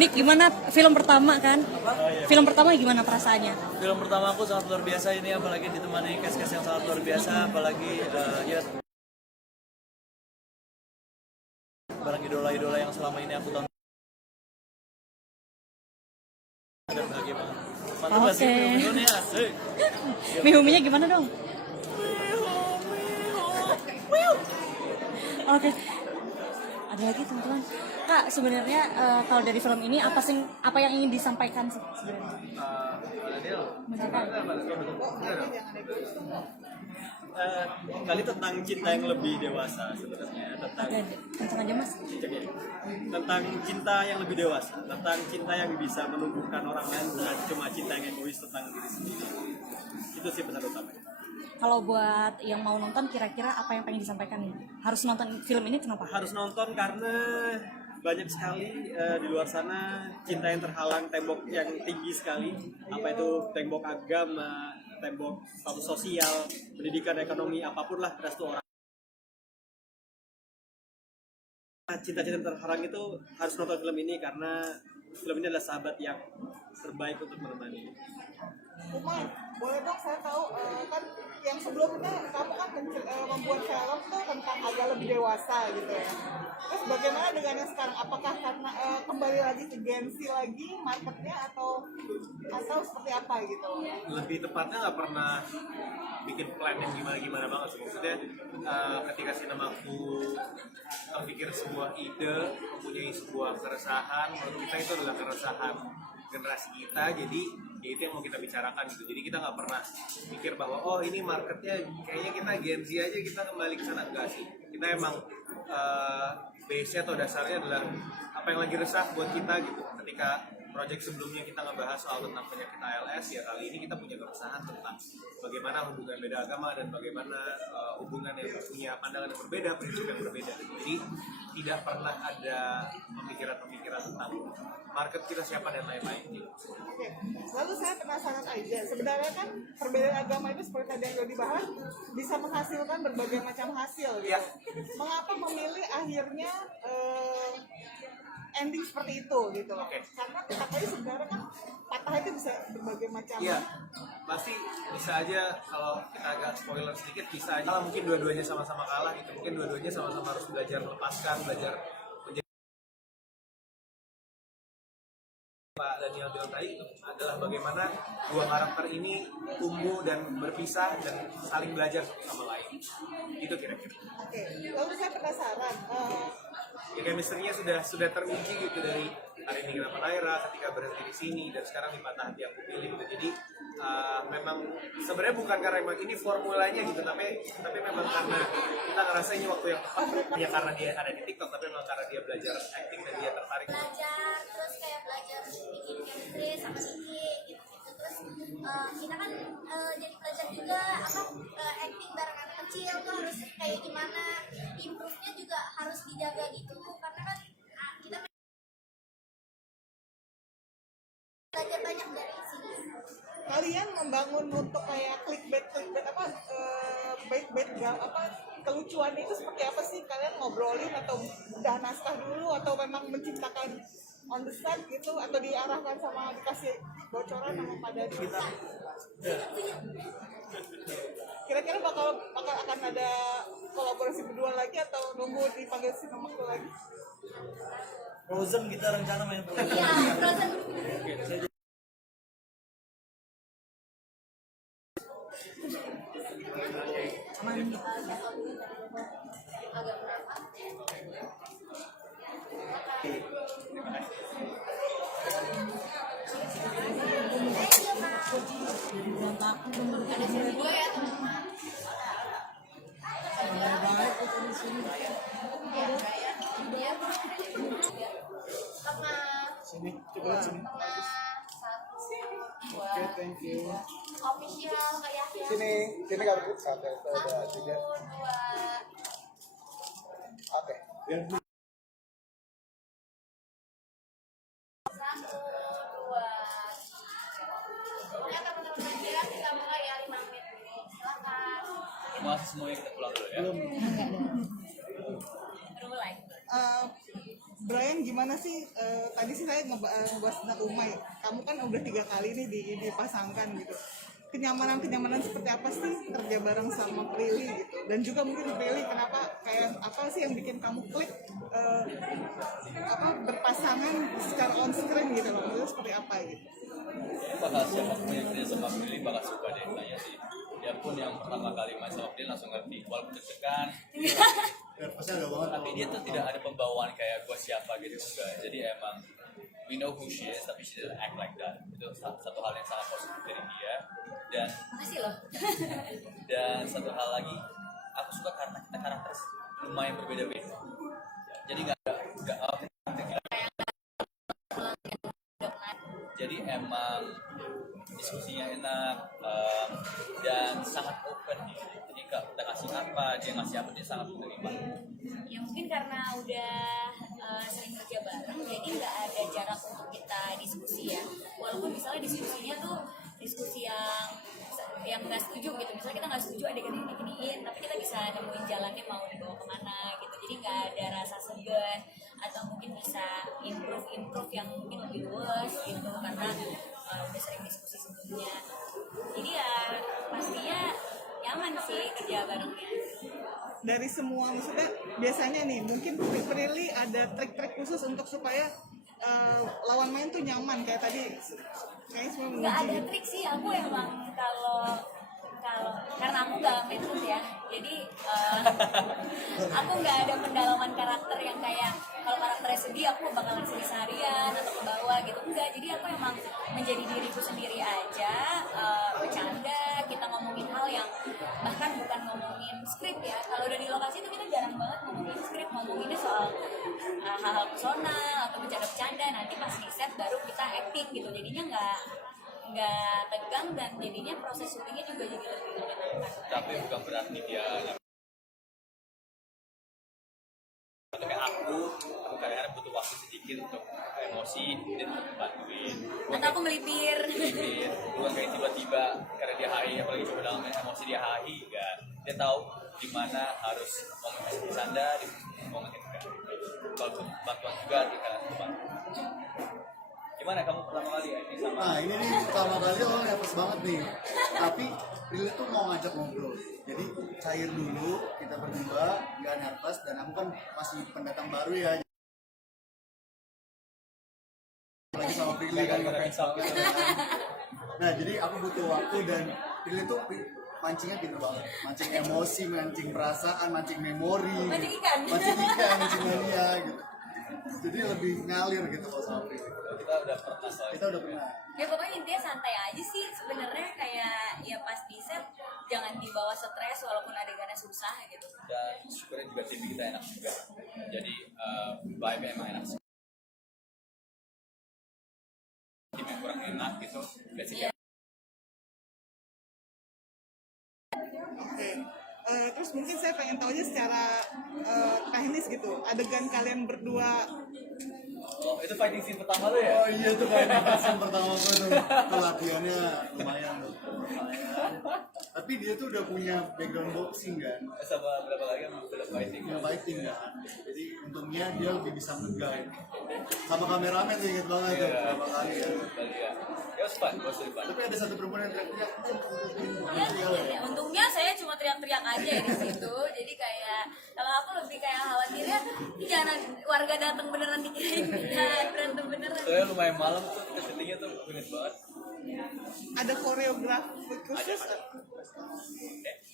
Nik, gimana film pertama kan? Film pertama gimana perasaannya? Film pertama aku sangat luar biasa ini, apalagi ditemani cast-cast yang sangat luar biasa, apalagi ya barang idola-idola yang selama ini aku tonton. Dan bahagia banget. Mantap gak sih Oke. film-filmnya? Asik. Mihuminya gimana dong? Oke. Ada lagi teman-teman. Kak, sebenarnya kalau dari film ini apa yang ingin disampaikan sih sebenarnya? Kali tentang cinta yang lebih dewasa sebenarnya, tentang Ada kencang aja mas. tentang cinta yang lebih dewasa, tentang cinta yang bisa menumbuhkan orang lain, bukan cuma cinta yang egois tentang diri sendiri. Itu sih pesan utamanya. Kalau buat yang mau nonton, kira-kira apa yang pengen disampaikan? Harus nonton film ini kenapa? Harus nonton karena banyak sekali di luar sana cinta yang terhalang tembok yang tinggi sekali, apa itu tembok agama, tembok status sosial, pendidikan, ekonomi, apapun lah restu orang. Cinta-cinta terhalang itu harus nonton film ini karena film ini adalah sahabat yang terbaik untuk menemani. Umar, boleh dong saya tahu kan yang sebelumnya kamu kan membuat film tuh tentang agak lebih dewasa gitu ya. Terus bagaimana dengan yang sekarang? Apakah karena kembali lagi ke Gen Z lagi marketnya atau seperti apa gitu? Lebih tepatnya nggak pernah bikin plan yang gimana-gimana banget sih. Maksudnya ketika sinemaku terpikir sebuah ide, mempunyai sebuah keresahan, menurut kita itu adalah keresahan generasi kita, jadi ya itu yang mau kita bicarakan gitu. Jadi kita nggak pernah mikir bahwa oh ini marketnya kayaknya kita Gen Z aja, kita kembali ke sana. Enggak sih, kita emang base-nya atau dasarnya adalah apa yang lagi resah buat kita gitu. Ketika project sebelumnya kita ngebahas soal tentang penyakit ALS, ya kali ini kita punya keresahan tentang bagaimana hubungan beda agama dan bagaimana hubungan yang punya pandangan yang berbeda, prinsip yang berbeda. Jadi tidak pernah ada pemikiran-pemikiran tentang market kita siapa dan lain-lain. Oke, lalu saya penasaran aja, sebenarnya kan perbedaan agama itu seperti tadi yang sudah dibahas bisa menghasilkan berbagai macam hasil gitu. Ya. Mengapa memilih akhirnya ending seperti itu gitu loh? Oke. Karena katanya sebenarnya kan patah itu bisa berbagai macam. Iya, pasti bisa aja kalau kita agak spoiler sedikit, bisa aja kalau mungkin dua-duanya sama-sama kalah gitu. Mungkin dua-duanya sama-sama harus belajar melepaskan, belajar menjadi. Pak Daniel bilang tadi itu adalah bagaimana dua karakter ini tumbuh dan berpisah dan saling belajar satu sama lain. Itu kira-kira. Oke, lalu saya penasaran, Ya chemistry-nya sudah teruji gitu dari hari ini kenapa Naira ketika berhenti di sini dan sekarang di Patah Hati aku pilih gitu. Jadi memang sebenarnya bukan karena emang ini formulanya gitu, tapi memang karena kita ngerasa ini waktu yang tepat ya, karena dia ada di TikTok, tapi memang karena dia belajar acting dan dia tertarik. Belajar terus kayak belajar bikin chemistry sama Siki gitu terus kita kan jadi belajar juga acting bareng anak kecil tuh harus kayak gimana, improve-nya juga harus dijaga gitu karena kan kita belajar banyak dari sini. kalian membangun untuk kayak clickbait apa bait apa kelucuan itu seperti apa sih? Kalian ngobrolin atau udah naskah dulu atau memang menciptakan on the set gitu atau diarahkan sama dikasih bocoran sama Pak Dadi? Kira-kira akan ada kolaborasi berdua lagi atau nunggu dipanggil sinemaku lagi? Frozen kita rencana main Frozen. Ya, Frozen. Sini, coba sini. Oke, thank you. Official kayak ya. Sini kalau satu ada tiga. 1, 2. Oke. 1, 2. Ya teman-teman bilang kita mulai ya 5 menit dulu. Silakan. Masih semuanya kita pulang dulu ya. Belum. Baru mulai. Brian gimana sih, tadi sih saya ngebahas tentang Umay, kamu kan udah 3 kali nih dipasangkan gitu, kenyamanan seperti apa sih kerja bareng sama Prilly gitu, dan juga mungkin Prilly kenapa, kayak apa sih yang bikin kamu klik berpasangan secara on screen gitu loh, itu seperti apa gitu. Bakal siapapun yang kerja sama Prilly bakal suka deh tanya sih. Dia pun yang pertama kali main sama Prilly langsung ngerti, walaupun deg-degan tapi dia tuh tidak ada pembawaan kayak gua siapa gitu, enggak. Jadi emang we know who she is tapi she doesn't act like that. Itu satu hal yang sangat positif dari dia. Dan Makasih loh. dan satu hal lagi, aku suka karena kita karakter lumayan berbeda-beda. Jadi jadi emang diskusinya enak, dan sangat open. Jadi kalau kita kasih apa, dia ngasih apa, dia sangat menerima. Ya mungkin karena udah sering kerja bareng, jadi nggak ada jarak untuk kita diskusi ya. Walaupun misalnya diskusinya tuh diskusi yang nggak setuju gitu. Misalnya kita nggak setuju adegan ini giniin, tapi kita bisa nemuin jalannya mau dibawa kemana gitu. Jadi nggak ada rasa segan, atau mungkin bisa improve yang mungkin lebih luas gitu karena udah sering diskusi sebelumnya. Jadi ya pastinya nyaman sih kerja barengnya. Dari semua, maksudnya biasanya nih mungkin Prilly ada trik-trik khusus untuk supaya lawan main tuh nyaman, kayak tadi kayaknya semua Nggak ada menguji. trik sih, aku emang kalau karena aku nggak main terus ya, jadi aku nggak ada pendalaman karakter yang kayak kalau karakternya sedih aku bakalan sedih seharian atau ke bawah gitu, enggak. Jadi aku emang menjadi diriku sendiri aja, bercanda, kita ngomongin hal yang bahkan bukan ngomongin skrip ya. Kalau udah di lokasi itu kita jarang banget ngomongin skrip, ngomonginnya soal hal-hal personal atau bercanda-bercanda. Nanti pas di set baru kita acting gitu, jadinya nggak tegang dan jadinya proses syutingnya juga jadi lebih menyenangkan. Tapi bukan berarti dia kayak aku kadang-kadang butuh waktu sedikit untuk emosi dan untuk bantuin. Atau aku melipir. Bukan kayak tiba-tiba karena dia HI, apalagi coba dalam emosi dia HI, enggak. Dia tahu di mana harus momen bercanda, di momen yang enggak. Kalau bantuan juga di kanan bantu. Gimana kamu pertama kali ya ini sama? Nah ini nih pertama kali orang nervous banget nih. Tapi Prilly tuh mau ngajak ngobrol. Jadi cair dulu, kita berdua nggak nervous, dan aku kan masih pendatang baru ya. Lagi sama Prilly kan ngefans gitu kan. Nah jadi aku butuh waktu, dan Prilly tuh mancingnya gitu banget. Mancing emosi, mancing perasaan, mancing memori. Mancing ikan. Mancing mania gitu. Jadi lebih ngalir gitu kalau sama Prilly. Kita udah pernah soalnya. Kita udah pernah. Ya pokoknya intinya santai aja sih sebenarnya, kayak ya pas di set jangan dibawa stres walaupun adegannya susah gitu. Dan syukurnya juga tim kita enak juga. Jadi vibe emang enak sih. Tim yang kurang enak gitu, biasanya. Oke. Terus mungkin saya pengen tahu aja secara teknis gitu, adegan kalian berdua. Oh, itu fighting scene pertama lo ya? Oh iya tuh kayak yang pertama gue tuh. Itu latihannya lumayan tuh. Lumayan. Tapi dia tuh udah punya background boxing kan. Sama berapa lagi yang udah fighting? Punya fighting kan. Jadi untungnya dia lebih bisa nge-guide. Sama kameramen tuh inget banget tuh berapa kali ya. Ya was fun, was really fun. Tapi ada satu perempuan yang teriak-teriak. Ya, untungnya saya cuma teriak-teriak aja di situ. Jadi kayak kalau aku lebih kayak khawatirnya ini jangan warga datang beneran dikirain kita berantem beneran. Soalnya lumayan malam tuh, syutingnya tuh inget banget. Ada koreografi khusus.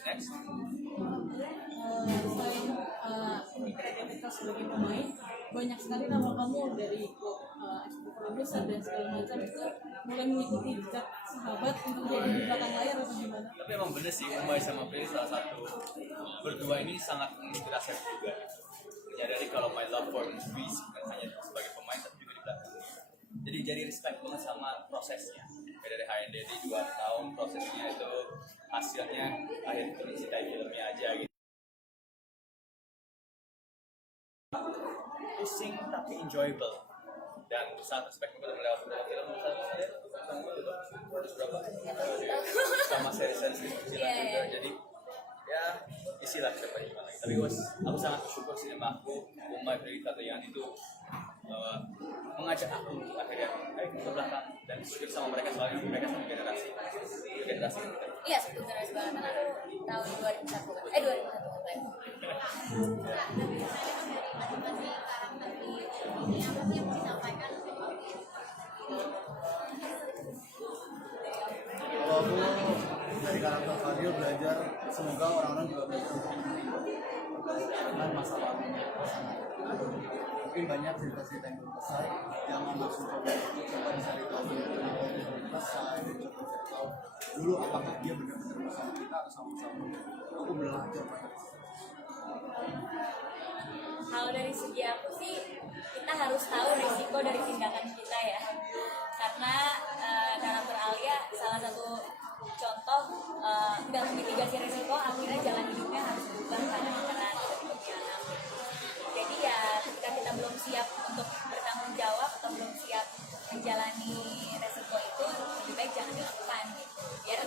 Next. Selain kreativitas sebagai pemain, banyak sekali nama kamu dari produser dan segala macam itu mulai mengikuti jejak sahabat untuk jadi di belakang layar atau gimana? Tapi emang bener sih, Umay sama Prilly salah satu berdua ini sangat menginspirasi aku juga. Menyadari kalau my love for movies bukan hanya sebagai pemain tapi juga di belakang. Jadi respect banget sama prosesnya. Kayak dari HNDT 2 tahun prosesnya itu hasilnya akhirnya itu mencintai filmnya aja gitu. Pusing tapi enjoyable. Dan sangat respect kepada melewati beberapa film sama seri-seri juga. Jadi ya isilah siapa gimana. Tapi aku sangat bersyukur sih sama aku, Umay, Prilly, Tatian itu mengajak aku akhirnya ke belakang dan diskusi sama mereka soalnya mereka sama generasi kita. Iya, satu generasi banget. Aku tahun 2001 kan. 2001 kan. Masih karakter di ini apa sih yang mau disampaikan? Kalau aku dari karakter Fadil belajar, semoga orang-orang juga belajar untuk dengan masa lalunya. Mungkin banyak cerita-cerita yang belum selesai, jangan langsung coba dicari tahu kenapa itu belum selesai, coba cari tahu dulu apakah dia benar-benar bersama kita atau sama-sama. Aku belajar banyak. Kalau dari segi aku sih, kita harus tahu risiko dari tindakan kita ya. Karena karakter Alia salah satu contoh dalam mitigasi risiko, akhirnya jalan hidupnya harus berubah karena peran dari anak. Jadi ya ketika kita belum siap untuk bertanggung jawab atau belum siap menjalani resiko itu, lebih baik jangan dilakukan gitu. Biar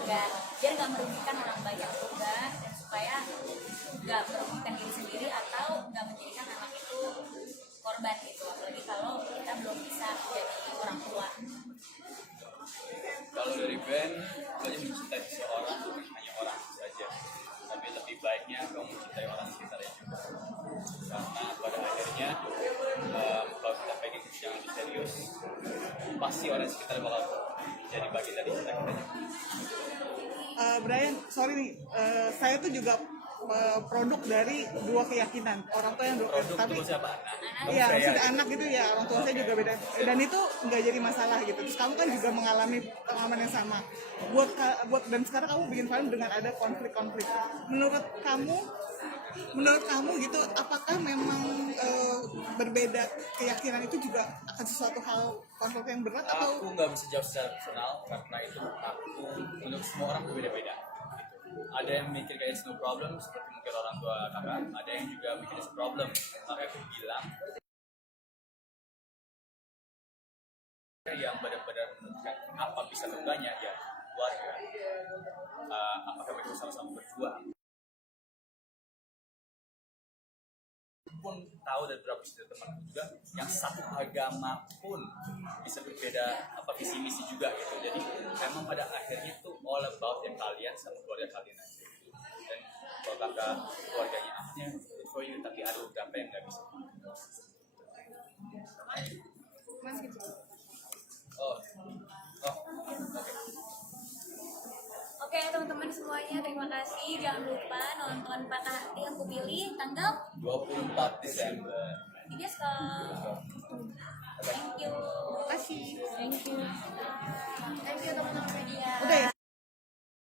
nggak merugikan orang banyak juga, dan supaya nggak merugikan diri sendiri atau nggak menjadikan anak itu korban gitu. Apalagi kalau kita belum bisa jadi orang tua. Kalau dari band, aku aja mencintai seseorang bukan hanya orang saja, tapi lebih baiknya kamu mencintai orang sekitarnya juga. Karena pada akhirnya kalau kita pengen yang lebih serius, pasti orang sekitar bakal jadi bagian dari cinta kita. Brian, sorry nih, saya tuh juga produk dari dua keyakinan orang tua yang Produk tapi itu siapa? iya maksudnya anak gitu ya, orang tua saya juga beda dan itu nggak jadi masalah gitu. Terus kamu kan juga mengalami pengalaman yang sama buat dan sekarang kamu bikin film dengan ada konflik-konflik. Menurut kamu gitu, apakah memang berbeda keyakinan itu juga akan sesuatu hal konflik yang berat atau Aku nggak bisa jawab secara personal karena itu untuk semua orang berbeda-beda. Ada yang mikir kayak it's no problem seperti mungkin orang tua kakak, ada yang juga mikir it's a problem. Makanya aku bilang yang benar-benar menentukan apa bisa enggaknya ya keluarga. Apakah mereka sama-sama berjuang pun tahu dan berapa cerita teman juga yang satu agama pun bisa berbeda visi misi juga gitu. Jadi memang pada akhirnya tuh all about yang kalian sama keluarga kalian aja. Dan kalau kakak keluarganya ahnya good for you, tapi ada beberapa yang nggak bisa. Mas gitu. Oke. Oke teman-teman semuanya, terima kasih. Jangan lupa nonton Patah Hati yang Ku Pilih tanggal 24 Desember. di bioskop. Thank you. kasih? Thank you. Thank you teman-teman media. Udah ya.